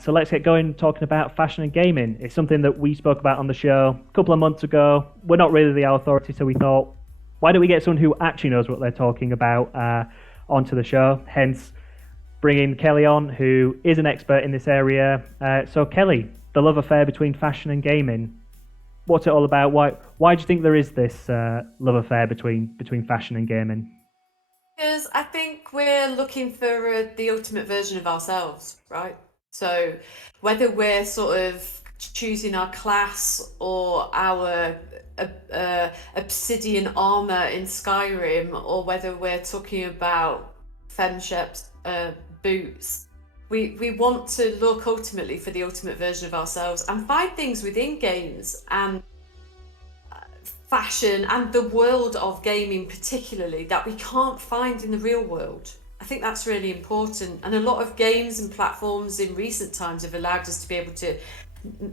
So let's get going talking about fashion and gaming. It's something that we spoke about on the show a couple of months ago. We're not really the authority, so we thought, why don't we get someone who actually knows what they're talking about onto the show? Hence, bringing Kelly on, who is an expert in this area. So Kelly, the love affair between fashion and gaming, what's it all about? Why do you think there is this love affair between fashion and gaming? Because I think we're looking for the ultimate version of ourselves, right? So whether we're sort of choosing our class or our obsidian armor in Skyrim, or whether we're talking about femsheps boots, we want to look ultimately for the ultimate version of ourselves and find things within games and fashion and the world of gaming particularly that we can't find in the real world. I think that's really important, and a lot of games and platforms in recent times have allowed us to be able to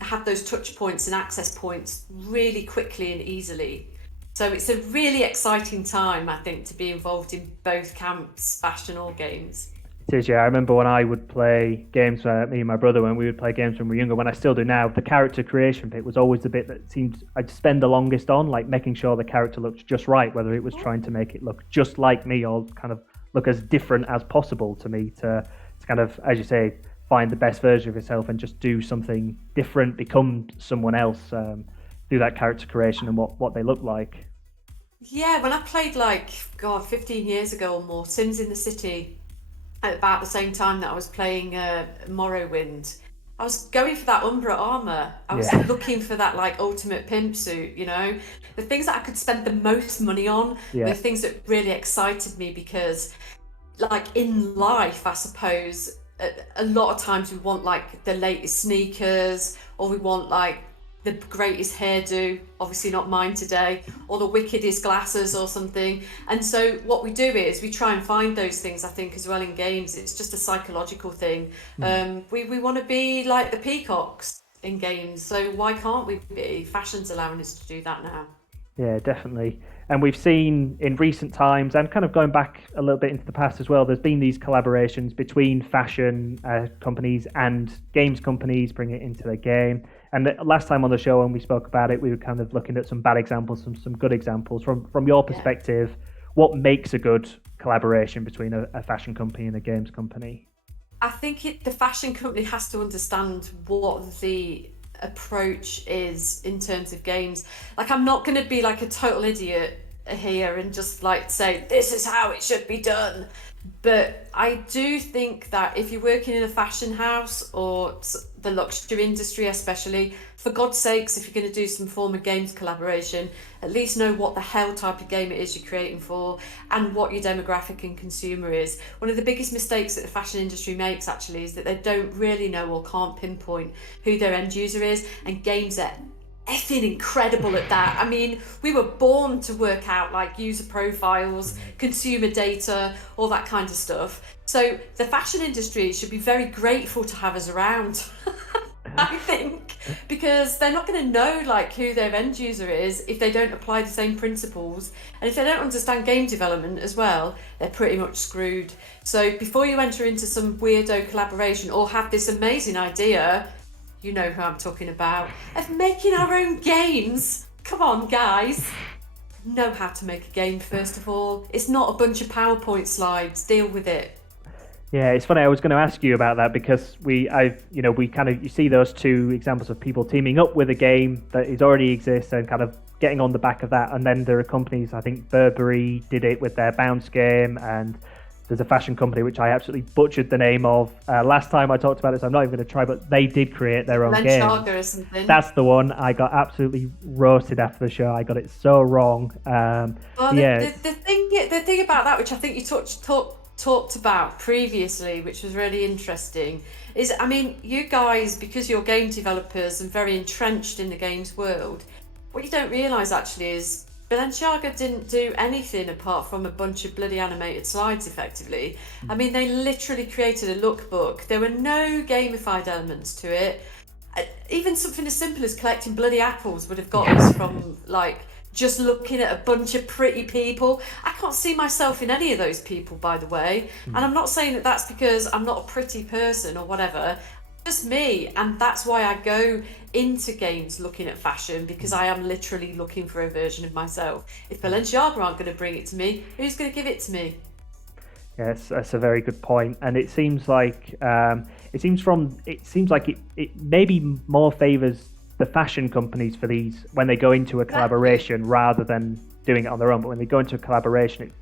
have those touch points and access points really quickly and easily. So it's a really exciting time, I think, to be involved in both camps, fashion or games. It is, yeah. I remember when I would play games, me and my brother, when we would play games when we were younger, when I still do now, the character creation bit was always the bit that seemed I'd spend the longest on, like making sure the character looked just right, whether it was trying to make it look just like me or kind of look as different as possible to me to kind of, as you say, find the best version of yourself and just do something different, become someone else, do that character creation and what they look like. Yeah, when I played like, God, 15 years ago or more, Sims in the City, at about the same time that I was playing Morrowind, I was going for that Umbra armor. I was Yeah, looking for that like ultimate pimp suit, you know? The things that I could spend the most money on were yeah. the things that really excited me because, like in life, I suppose, a lot of times we want like the latest sneakers or we want like the greatest hairdo, obviously not mine today, or the wickedest glasses or something. And so what we do is we try and find those things, I think, as well in games. It's just a psychological thing. Mm. We want to be like the peacocks in games. So why can't we be? Fashion's allowing us to do that now. Yeah, definitely. And we've seen in recent times, and kind of going back a little bit into the past as well, there's been these collaborations between fashion companies and games companies, bring it into the game. And last time on the show, when we spoke about it, we were kind of looking at some bad examples, some good examples. From your Yeah. perspective, what makes a good collaboration between a fashion company and a games company? I think the fashion company has to understand what the approach is in terms of games. Like, I'm not going to be like a total idiot here and just like say, this is how it should be done. But I do think that if you're working in a fashion house or the luxury industry, especially, for God's sakes, if you're going to do some form of games collaboration, at least know what the hell type of game it is you're creating for and what your demographic and consumer is. One of the biggest mistakes that the fashion industry makes actually is that they don't really know or can't pinpoint who their end user is, and games are effing incredible at that. I mean, we were born to work out like user profiles, consumer data, all that kind of stuff. So the fashion industry should be very grateful to have us around. I think because they're not going to know like who their end user is if they don't apply the same principles, and if they don't understand game development as well, they're pretty much screwed. So before you enter into some weirdo collaboration or have this amazing idea, you know who I'm talking about, of making our own games. Come on, guys. Know how to make a game, first of all. It's not a bunch of PowerPoint slides. Deal with it. Yeah, it's funny. I was going to ask you about that because we kind of you see those two examples of people teaming up with a game that is already exists and kind of getting on the back of that, and then there are companies. I think Burberry did it with their Bounce game, and there's a fashion company which I absolutely butchered the name of last time I talked about it, so I'm not even going to try. But they did create their own game. Balenciaga or something. That's the one. I got absolutely roasted after the show. I got it so wrong. Well, Yeah, the thing about that, which I think you talked about previously, which was really interesting, is I mean, you guys, because you're game developers and very entrenched in the games world, what you don't realise actually is Balenciaga didn't do anything apart from a bunch of bloody animated slides, effectively. I mean, they literally created a lookbook. There were no gamified elements to it. Even something as simple as collecting bloody apples would have got us from like just looking at a bunch of pretty people. I can't see myself in any of those people, by the way. And I'm not saying that that's because I'm not a pretty person or whatever. just me, and that's why I go into games looking at fashion, because I am literally looking for a version of myself. If Balenciaga aren't going to bring it to me, who's going to give it to me? Yes, that's a very good point, and it seems like it maybe more favors the fashion companies for these when they go into a Exactly. collaboration rather than doing it on their own. But when they go into a collaboration,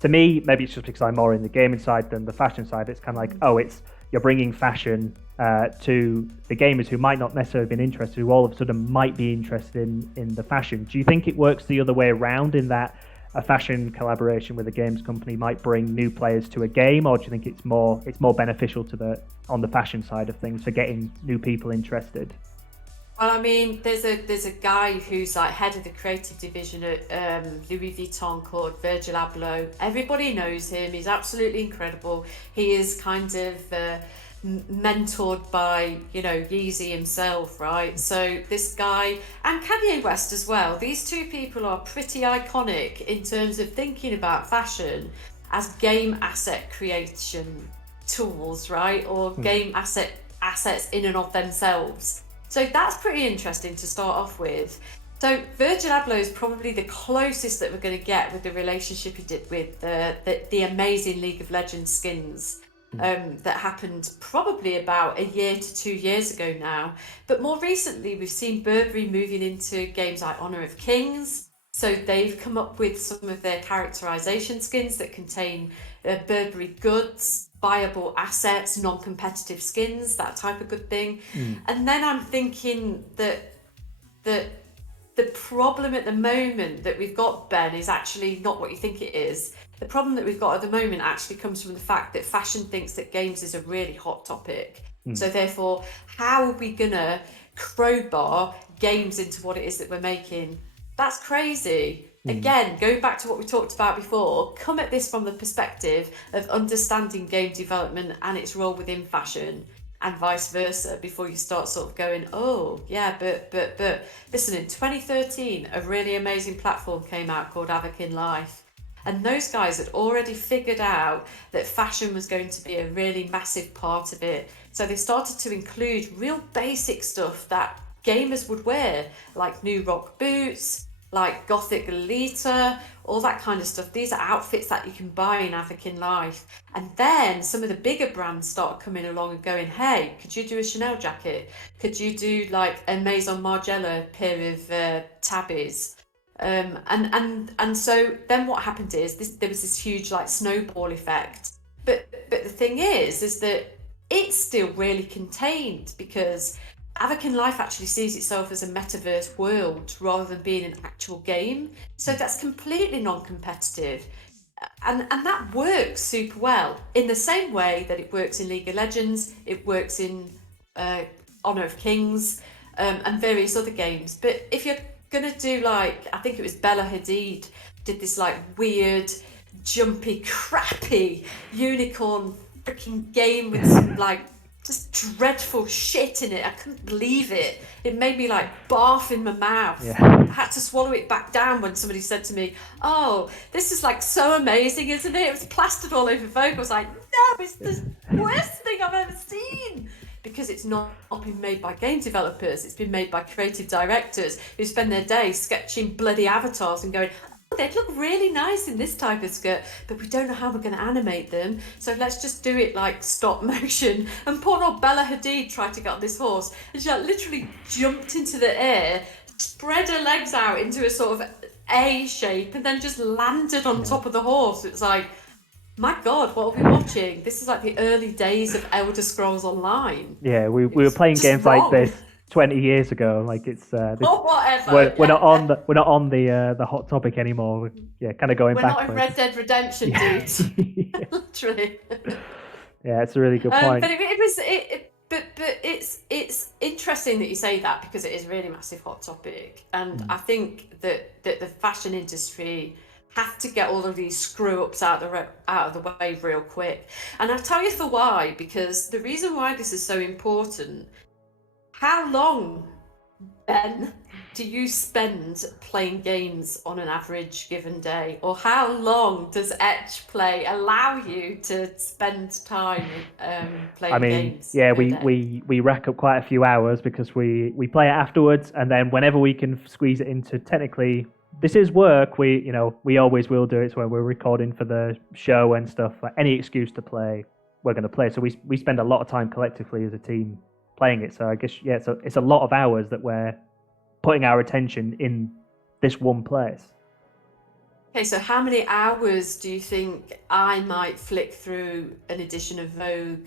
to me, maybe it's just because I'm more in the gaming side than the fashion side. It's kind of like, oh, it's you're bringing fashion to the gamers who might not necessarily have been interested, who all of a sudden might be interested in the fashion. Do you think it works the other way around in that a fashion collaboration with a games company might bring new players to a game, or do you think it's more beneficial to the on the fashion side of things for getting new people interested? Well, I mean, there's a guy who's like head of the creative division at Louis Vuitton called Virgil Abloh. Everybody knows him. He's absolutely incredible. He is kind of mentored by, Yeezy himself, right? So this guy and Kanye West as well. These two people are pretty iconic in terms of thinking about fashion as game asset creation tools, right? Or Hmm. game assets in and of themselves. So that's pretty interesting to start off with. So Virgil Abloh is probably the closest that we're going to get with the relationship he did with the amazing League of Legends skins Hmm. that happened probably about a year to 2 years ago now. But more recently, we've seen Burberry moving into games like Honor of Kings. So they've come up with some of their characterization skins that contain Burberry goods, buyable assets, non-competitive skins, that type of good thing. Hmm. And then I'm thinking that the problem at the moment that we've got, Ben, is actually not what you think it is. The problem that we've got at the moment actually comes from the fact that fashion thinks that games is a really hot topic. Hmm. So therefore, how are we gonna crowbar games into what it is that we're making? That's crazy. Hmm. Again, going back to what we talked about before, come at this from the perspective of understanding game development and its role within fashion, and vice versa, before you start sort of going, oh yeah, but listen, in 2013 a really amazing platform came out called Avakin Life, and those guys had already figured out that fashion was going to be a really massive part of it. So they started to include real basic stuff that gamers would wear, like new rock boots, like gothic Lolita, all that kind of stuff. These are outfits that you can buy in African Life. And then some of the bigger brands started coming along and going, hey, could you do a Chanel jacket? Could you do like a Maison Margiela pair of tabbies? And so then what happened is there was this huge like snowball effect. But the thing is that it's still really contained, because Avakin Life actually sees itself as a metaverse world rather than being an actual game. So that's completely non-competitive. And that works super well. In the same way that it works in League of Legends, it works in uh, Honor of Kings, and various other games. But if you're gonna do, like, I think it was Bella Hadid did this like weird, jumpy, crappy unicorn freaking game with some like just dreadful shit in it. I couldn't believe it. It made me like barf in my mouth. Yeah. I had to swallow it back down when somebody said to me, "Oh, this is like so amazing, isn't it? It was plastered all over Vogue." I was like, "No, it's the worst thing I've ever seen." Because it's not been made by game developers, it's been made by creative directors who spend their day sketching bloody avatars and going, "Oh, they'd look really nice in this type of skirt, but we don't know how we're going to animate them, so let's just do it like stop motion." And poor old Bella Hadid tried to get on this horse, and she like literally jumped into the air, spread her legs out into a sort of A shape, and then just landed on Yeah. top of the horse. It's like, my God, what are we watching? This is like the early days of Elder Scrolls Online. Yeah, we were It's playing just games like wrong. this 20 years ago. Like it's this Or whatever. we're Yeah, not on the hot topic anymore. Yeah, kind of going we're not in backwards. Red Dead Redemption, Yeah. dudes. Literally. Yeah, it's a really good point. But it was but it's interesting that you say that, because it is a really massive hot topic, and Mm. I think that the fashion industry have to get all of these screw ups out of the way real quick. And I'll tell you for why, because the reason why this is so important. How long, Ben? do you spend playing games on an average given day? Or how long does Etch Play allow you to spend time I playing mean, games yeah, per we, day? we, we rack up quite a few hours because we play it afterwards, and then whenever we can squeeze it into technically this is work, we always will do it. So when we're recording for the show and stuff, like any excuse to play, we're going to play. So we spend a lot of time collectively as a team playing it. So I guess yeah, it's a lot of hours that we're putting our attention in this one place. Okay, so how many hours do you think I might flick through an edition of Vogue?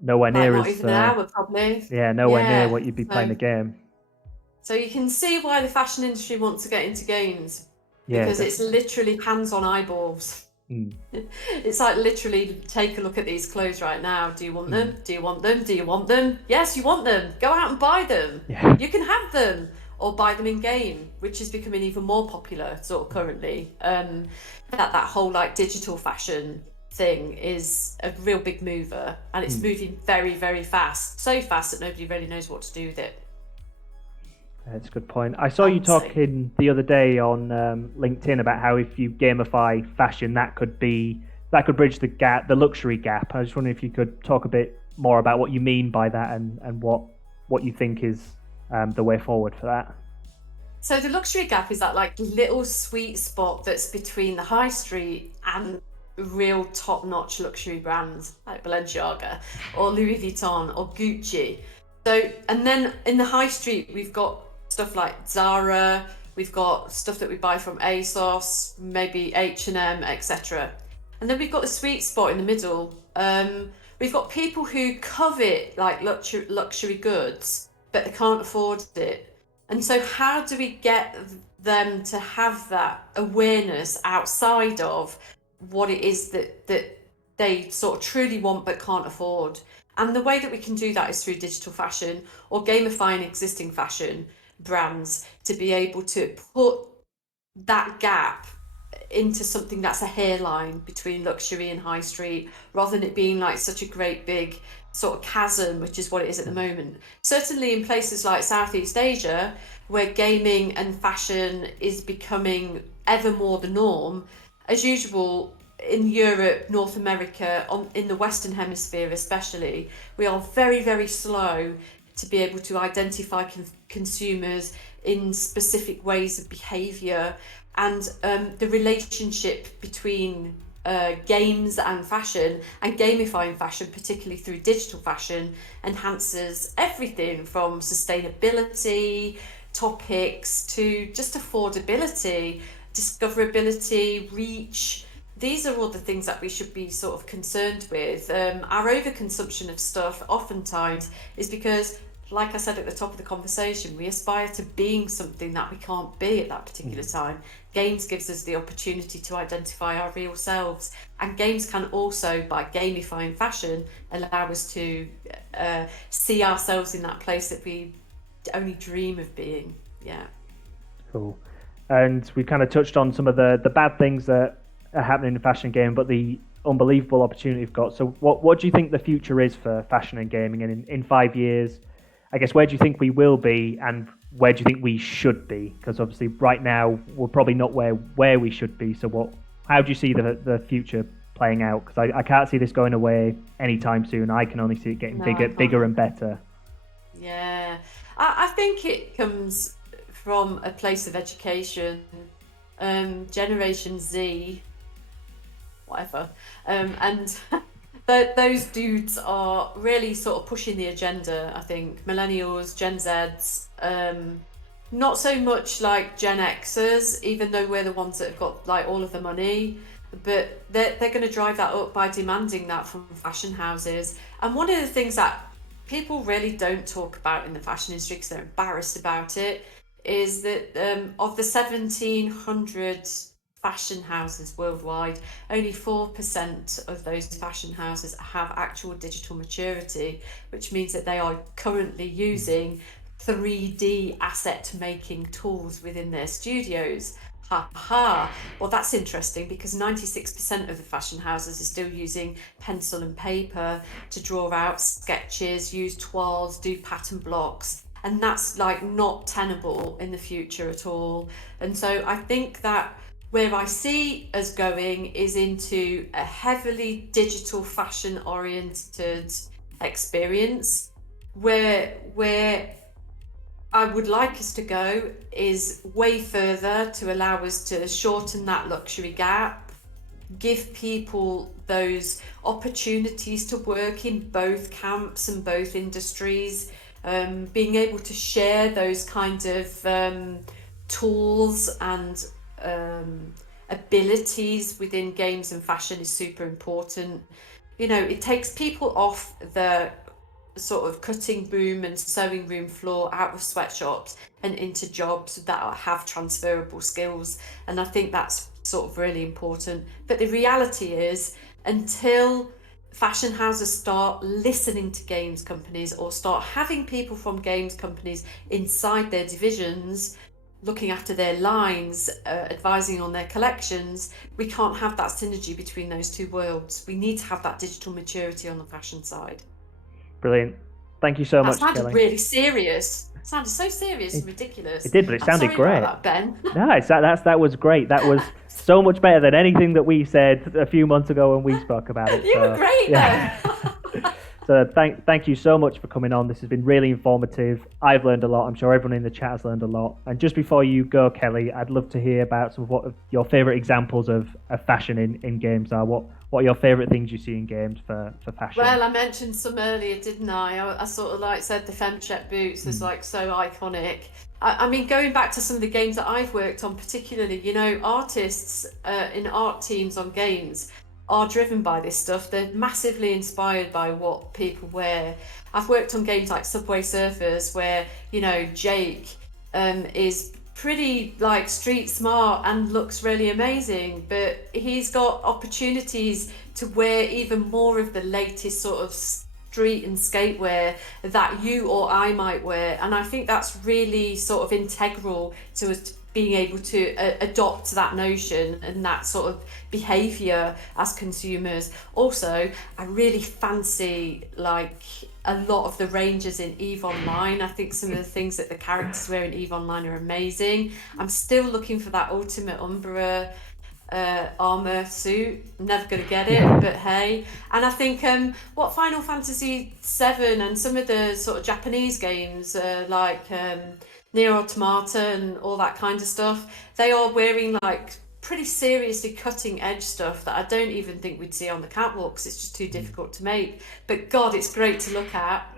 Nowhere Like near not as even an hour, probably. yeah, nowhere near Yeah. what you'd be playing a So game. so you can see why the fashion industry wants to get into games Yeah, because it's definitely. literally hands-on eyeballs. Mm. It's like literally take a look at these clothes right now. Do you want Mm. them? Do you want them? Do you want them? Yes, you want them. Go out and buy them. Yeah. You can have them or buy them in game, which is becoming even more popular sort of currently. That whole like digital fashion thing is a real big mover and it's Mm. moving very, very fast. So fast that nobody really knows what to do with it. That's a good point. I saw I you would say. talking the other day on LinkedIn about how if you gamify fashion, that could bridge the gap, the luxury gap. I was just wondering if you could talk a bit more about what you mean by that and what you think is the way forward for that. So the luxury gap is that like little sweet spot that's between the high street and real top-notch luxury brands like Balenciaga or Louis Vuitton or Gucci. So and then in the high street we've got stuff like Zara, we've got stuff that we buy from ASOS, maybe H&M, etc. And then we've got the sweet spot in the middle. We've got people who covet like luxury goods, but they can't afford it. And so, how do we get them to have that awareness outside of what it is that they sort of truly want but can't afford? And the way that we can do that is through digital fashion or gamifying existing fashion brands to be able to put that gap into something that's a hairline between luxury and high street rather than it being like such a great big sort of chasm, which is what it is at the moment. Certainly in places like Southeast Asia, where gaming and fashion is becoming ever more the norm, as usual in Europe, North America, in the Western Hemisphere especially, we are very, very slow to be able to identify consumers in specific ways of behaviour and the relationship between games and fashion and gamifying fashion, particularly through digital fashion, enhances everything from sustainability topics to just affordability, discoverability, reach. These are all the things that we should be sort of concerned with. Our overconsumption of stuff oftentimes is because, like I said at the top of the conversation, we aspire to being something that we can't be at that particular time. Games gives us the opportunity to identify our real selves, and games can also, by gamifying fashion, allow us to see ourselves in that place that we only dream of being. Yeah. Cool. And we kind of touched on some of the bad things that are happening in the fashion game, but the unbelievable opportunity we've got. So what do you think the future is for fashion and gaming? And in 5 years, I guess, where do you think we will be and where do you think we should be? Because obviously right now we're probably not where we should be. So how do you see the future playing out? Because I can't see this going away anytime soon. I can only see it getting No, I bigger can't. and better. Yeah. I think it comes from a place of education. Generation Z, whatever. And those dudes are really sort of pushing the agenda, I think. Millennials, Gen Zs, not so much like Gen Xers, even though we're the ones that have got like all of the money, but they're going to drive that up by demanding that from fashion houses. And one of the things that people really don't talk about in the fashion industry because they're embarrassed about it is that of the 1,700 fashion houses worldwide, only 4% of those fashion houses have actual digital maturity, which means that they are currently using 3D asset making tools within their studios. Ha ha. Well, that's interesting because 96% of the fashion houses are still using pencil and paper to draw out sketches, use toiles, do pattern blocks, and that's like not tenable in the future at all. And so I think that where I see us going is into a heavily digital fashion oriented experience, where I would like us to go is way further to allow us to shorten that luxury gap, give people those opportunities to work in both camps and both industries, being able to share those kind of tools and abilities within games and fashion is super important. You know, it takes people off the sort of cutting room and sewing room floor, out of sweatshops and into jobs that have transferable skills. And I think that's sort of really important. But the reality is, until fashion houses start listening to games companies or start having people from games companies inside their divisions looking after their lines, advising on their collections, we can't have that synergy between those two worlds. We need to have that digital maturity on the fashion side. Brilliant. Thank you so That much, sounded Kelly. really serious. It sounded so serious and It, it ridiculous. did, but it I'm sounded sorry great. about that, Ben. No, that was great. That was so much better than anything that we said a few months ago when we spoke about it. You were great, yeah. though. So thank you so much for coming on. This has been really informative. I've learned a lot. I'm sure everyone in the chat has learned a lot. And just before you go, Kelly, I'd love to hear about some of what your favourite examples of fashion in games are. What are your favourite things you see in games for fashion? Well, I mentioned some earlier, didn't I? I sort of like said the FemCheck boots is like so iconic. I mean, going back to some of the games that I've worked on, particularly, you know, artists in art teams on games are driven by this stuff. They're massively inspired by what people wear. I've worked on games like Subway Surfers, where, you know, Jake is pretty like street smart and looks really amazing, but he's got opportunities to wear even more of the latest sort of street and skatewear that you or I might wear. And I think that's really sort of integral to us being able to adopt that notion and that sort of behavior as consumers. Also, I really fancy like a lot of the ranges in EVE Online. I think some of the things that the characters wear in EVE Online are amazing. I'm still looking for that ultimate Umbra armor suit. I'm never going to get it, but hey. And I think what Final Fantasy VII and some of the sort of Japanese games like Nier Automata and all that kind of stuff, they are wearing like pretty seriously cutting edge stuff that I don't even think we'd see on the catwalks. It's just too difficult to make. But God, it's great to look at.